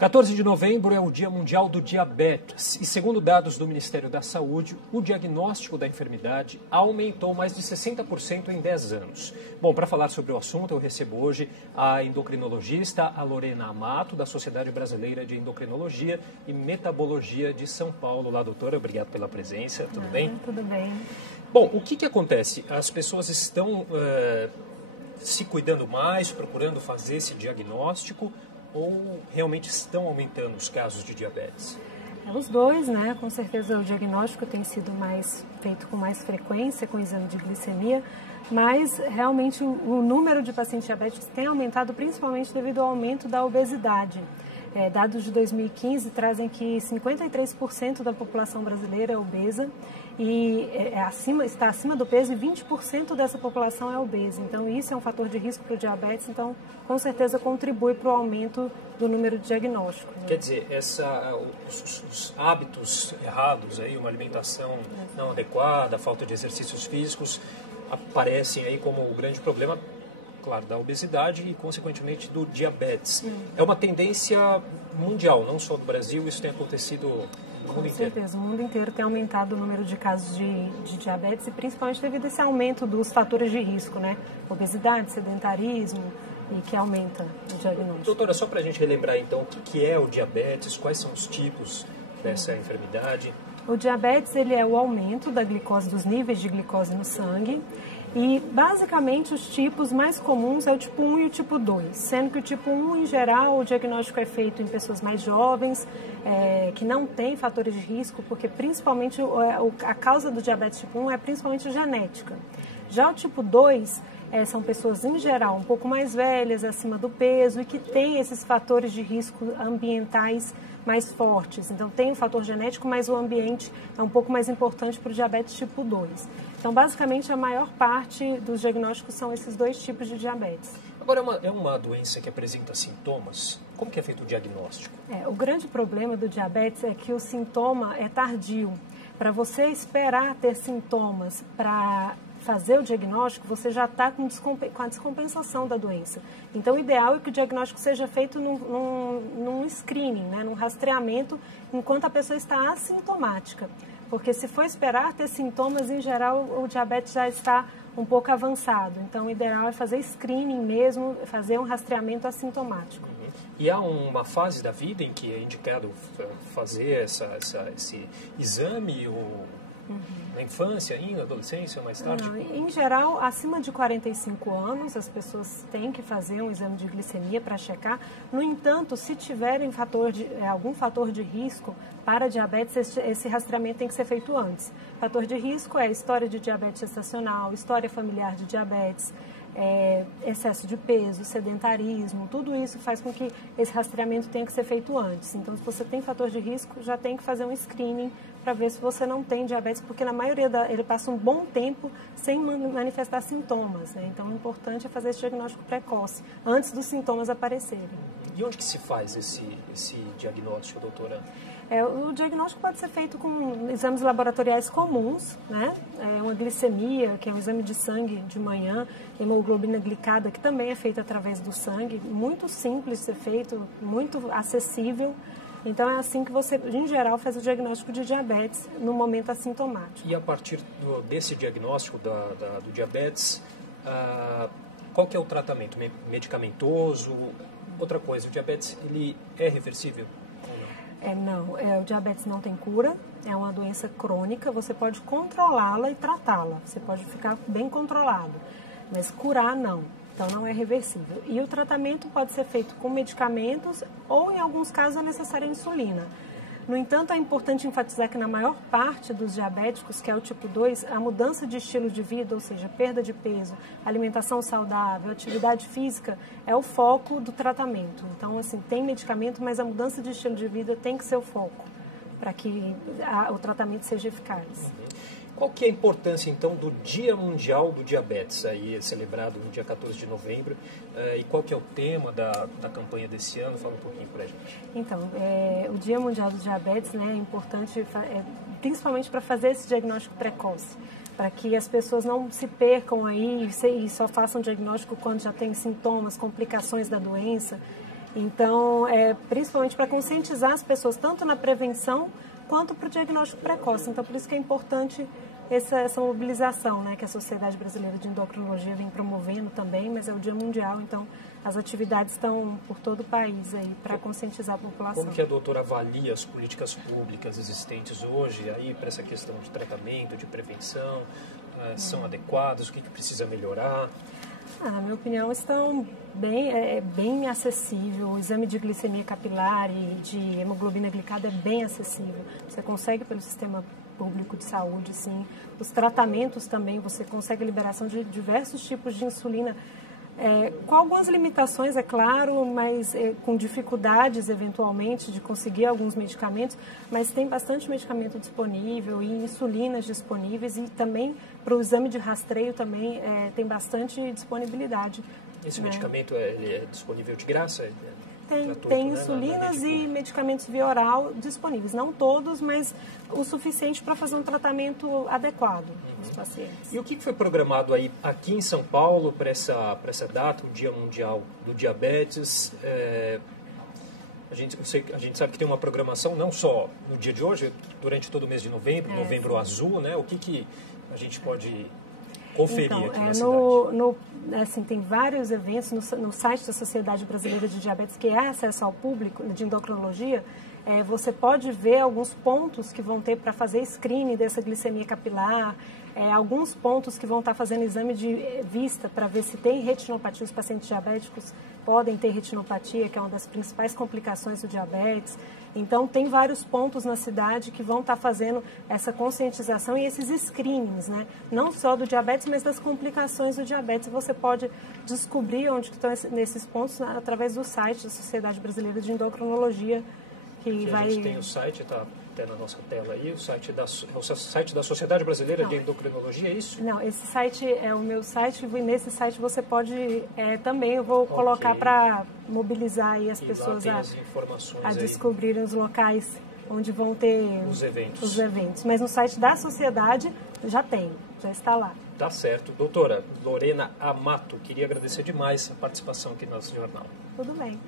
14 de novembro é o Dia Mundial do Diabetes e, segundo dados do Ministério da Saúde, o diagnóstico da enfermidade aumentou mais de 60% em 10 anos. Bom, para falar sobre o assunto, eu recebo hoje a endocrinologista a Lorena Amato, da Sociedade Brasileira de Endocrinologia e Metabologia de São Paulo. Olá, doutora, obrigado pela presença, tudo bem? Tudo bem. Bom, o que acontece? As pessoas estão se cuidando mais, procurando fazer esse diagnóstico, ou realmente estão aumentando os casos de diabetes? Os dois, né? Com certeza o diagnóstico tem sido feito com mais frequência com o exame de glicemia, mas realmente o número de pacientes diabéticos tem aumentado principalmente devido ao aumento da obesidade. Dados de 2015 trazem que 53% da população brasileira é obesa e está acima do peso, e 20% dessa população é obesa. Então isso é um fator de risco para o diabetes, então com certeza contribui para o aumento do número de diagnóstico. Né? Quer dizer, os hábitos errados, aí, uma alimentação não adequada, falta de exercícios físicos, aparecem aí como o grande problema, claro, da obesidade e, consequentemente, do diabetes. É uma tendência mundial, não só no Brasil, isso tem acontecido no mundo inteiro. Com certeza, o mundo inteiro tem aumentado o número de casos de diabetes e principalmente devido a esse aumento dos fatores de risco, né? Obesidade, sedentarismo, e que aumenta o diagnóstico. Doutora, só para a gente relembrar, então, o que é o diabetes, quais são os tipos dessa enfermidade? O diabetes, ele é o aumento da glicose, dos níveis de glicose no sangue. E, basicamente, os tipos mais comuns é o tipo 1 e o tipo 2, sendo que o tipo 1, em geral, o diagnóstico é feito em pessoas mais jovens, que não têm fatores de risco, porque, principalmente, a causa do diabetes tipo 1 é principalmente genética. Já o tipo 2 são pessoas, em geral, um pouco mais velhas, acima do peso e que têm esses fatores de risco ambientais mais fortes. Então, tem o fator genético, mas o ambiente é um pouco mais importante para o diabetes tipo 2. Então, basicamente, a maior parte dos diagnósticos são esses dois tipos de diabetes. Agora, é uma doença que apresenta sintomas? Como que é feito o diagnóstico? O grande problema do diabetes é que o sintoma é tardio. Para você esperar ter sintomas para fazer o diagnóstico, você já está com a descompensação da doença. Então, o ideal é que o diagnóstico seja feito num screening, né, num rastreamento, enquanto a pessoa está assintomática. Porque se for esperar ter sintomas, em geral, o diabetes já está um pouco avançado. Então, o ideal é fazer screening mesmo, fazer um rastreamento assintomático. E há uma fase da vida em que é indicado fazer esse exame, na infância, ainda, adolescência, mais tarde? Não, em geral, acima de 45 anos, as pessoas têm que fazer um exame de glicemia para checar. No entanto, se tiverem algum fator de risco para diabetes, esse rastreamento tem que ser feito antes. Fator de risco é história de diabetes gestacional, história familiar de diabetes, excesso de peso, sedentarismo, tudo isso faz com que esse rastreamento tenha que ser feito antes. Então, se você tem fator de risco, já tem que fazer um screening para ver se você não tem diabetes, porque na maioria ele passa um bom tempo sem manifestar sintomas, né? Então, o importante é fazer esse diagnóstico precoce, antes dos sintomas aparecerem. E onde que se faz esse diagnóstico, doutora? O diagnóstico pode ser feito com exames laboratoriais comuns, né? Uma glicemia, que é um exame de sangue de manhã, hemoglobina glicada, que também é feita através do sangue, muito simples de ser feito, muito acessível. Então, é assim que você, em geral, faz o diagnóstico de diabetes no momento assintomático. E a partir desse diagnóstico do diabetes, qual que é o tratamento? Medicamentoso? Outra coisa, o diabetes, ele é reversível? Não, o diabetes não tem cura, é uma doença crônica, você pode controlá-la e tratá-la, você pode ficar bem controlado, mas curar não, então não é reversível. E o tratamento pode ser feito com medicamentos ou, em alguns casos, é necessária insulina. No entanto, é importante enfatizar que na maior parte dos diabéticos, que é o tipo 2, a mudança de estilo de vida, ou seja, perda de peso, alimentação saudável, atividade física, é o foco do tratamento. Então, assim, tem medicamento, mas a mudança de estilo de vida tem que ser o foco para que o tratamento seja eficaz. Qual que é a importância, então, do Dia Mundial do Diabetes, aí celebrado no dia 14 de novembro, e qual que é o tema da campanha desse ano? Fala um pouquinho para a gente. Então, o Dia Mundial do Diabetes, né, é importante, principalmente para fazer esse diagnóstico precoce, para que as pessoas não se percam aí e só façam diagnóstico quando já tem sintomas, complicações da doença. Então, principalmente para conscientizar as pessoas, tanto na prevenção quanto para o diagnóstico precoce. Então, por isso que é importante essa mobilização, né, que a Sociedade Brasileira de Endocrinologia vem promovendo também, mas é o Dia Mundial, então as atividades estão por todo o país aí para conscientizar a população. Como que a doutora avalia as políticas públicas existentes hoje aí para essa questão de tratamento, de prevenção? São adequadas? O que precisa melhorar? Na minha opinião, estão bem acessível. O exame de glicemia capilar e de hemoglobina glicada é bem acessível. Você consegue pelo sistema público de saúde, sim. Os tratamentos também, você consegue liberação de diversos tipos de insulina, com algumas limitações, é claro, mas com dificuldades, eventualmente, de conseguir alguns medicamentos, mas tem bastante medicamento disponível e insulinas disponíveis e também para o exame de rastreio também tem bastante disponibilidade. Esse medicamento é disponível de graça? Tem insulinas e medicamentos via oral disponíveis. Não todos, mas o suficiente para fazer um tratamento adequado dos pacientes. E o que foi programado aí aqui em São Paulo para essa data, o Dia Mundial do Diabetes? A gente sabe que tem uma programação não só no dia de hoje, durante todo o mês de novembro, Novembro Azul, né? O que a gente pode conferir aqui na cidade? Tem vários eventos no site da Sociedade Brasileira de Diabetes, que é acesso ao público de endocrinologia. Você pode ver alguns pontos que vão ter para fazer screening dessa glicemia capilar, alguns pontos que vão estar fazendo exame de vista para ver se tem retinopatia. Os pacientes diabéticos podem ter retinopatia, que é uma das principais complicações do diabetes. Então, tem vários pontos na cidade que vão estar fazendo essa conscientização e esses screenings, né? Não só do diabetes, mas das complicações do diabetes. Você pode descobrir onde estão nesses pontos através do site da Sociedade Brasileira de Endocrinologia. A gente tem o site, está até na nossa tela aí, o site da Sociedade Brasileira de Endocrinologia, é isso? Não, esse site é o meu site e nesse site você pode também, eu vou colocar para mobilizar aí as pessoas a descobrirem os locais onde vão ter os eventos. Mas no site da Sociedade já está lá. Tá certo. Doutora Lorena Amato, queria agradecer demais a participação aqui no nosso jornal. Tudo bem.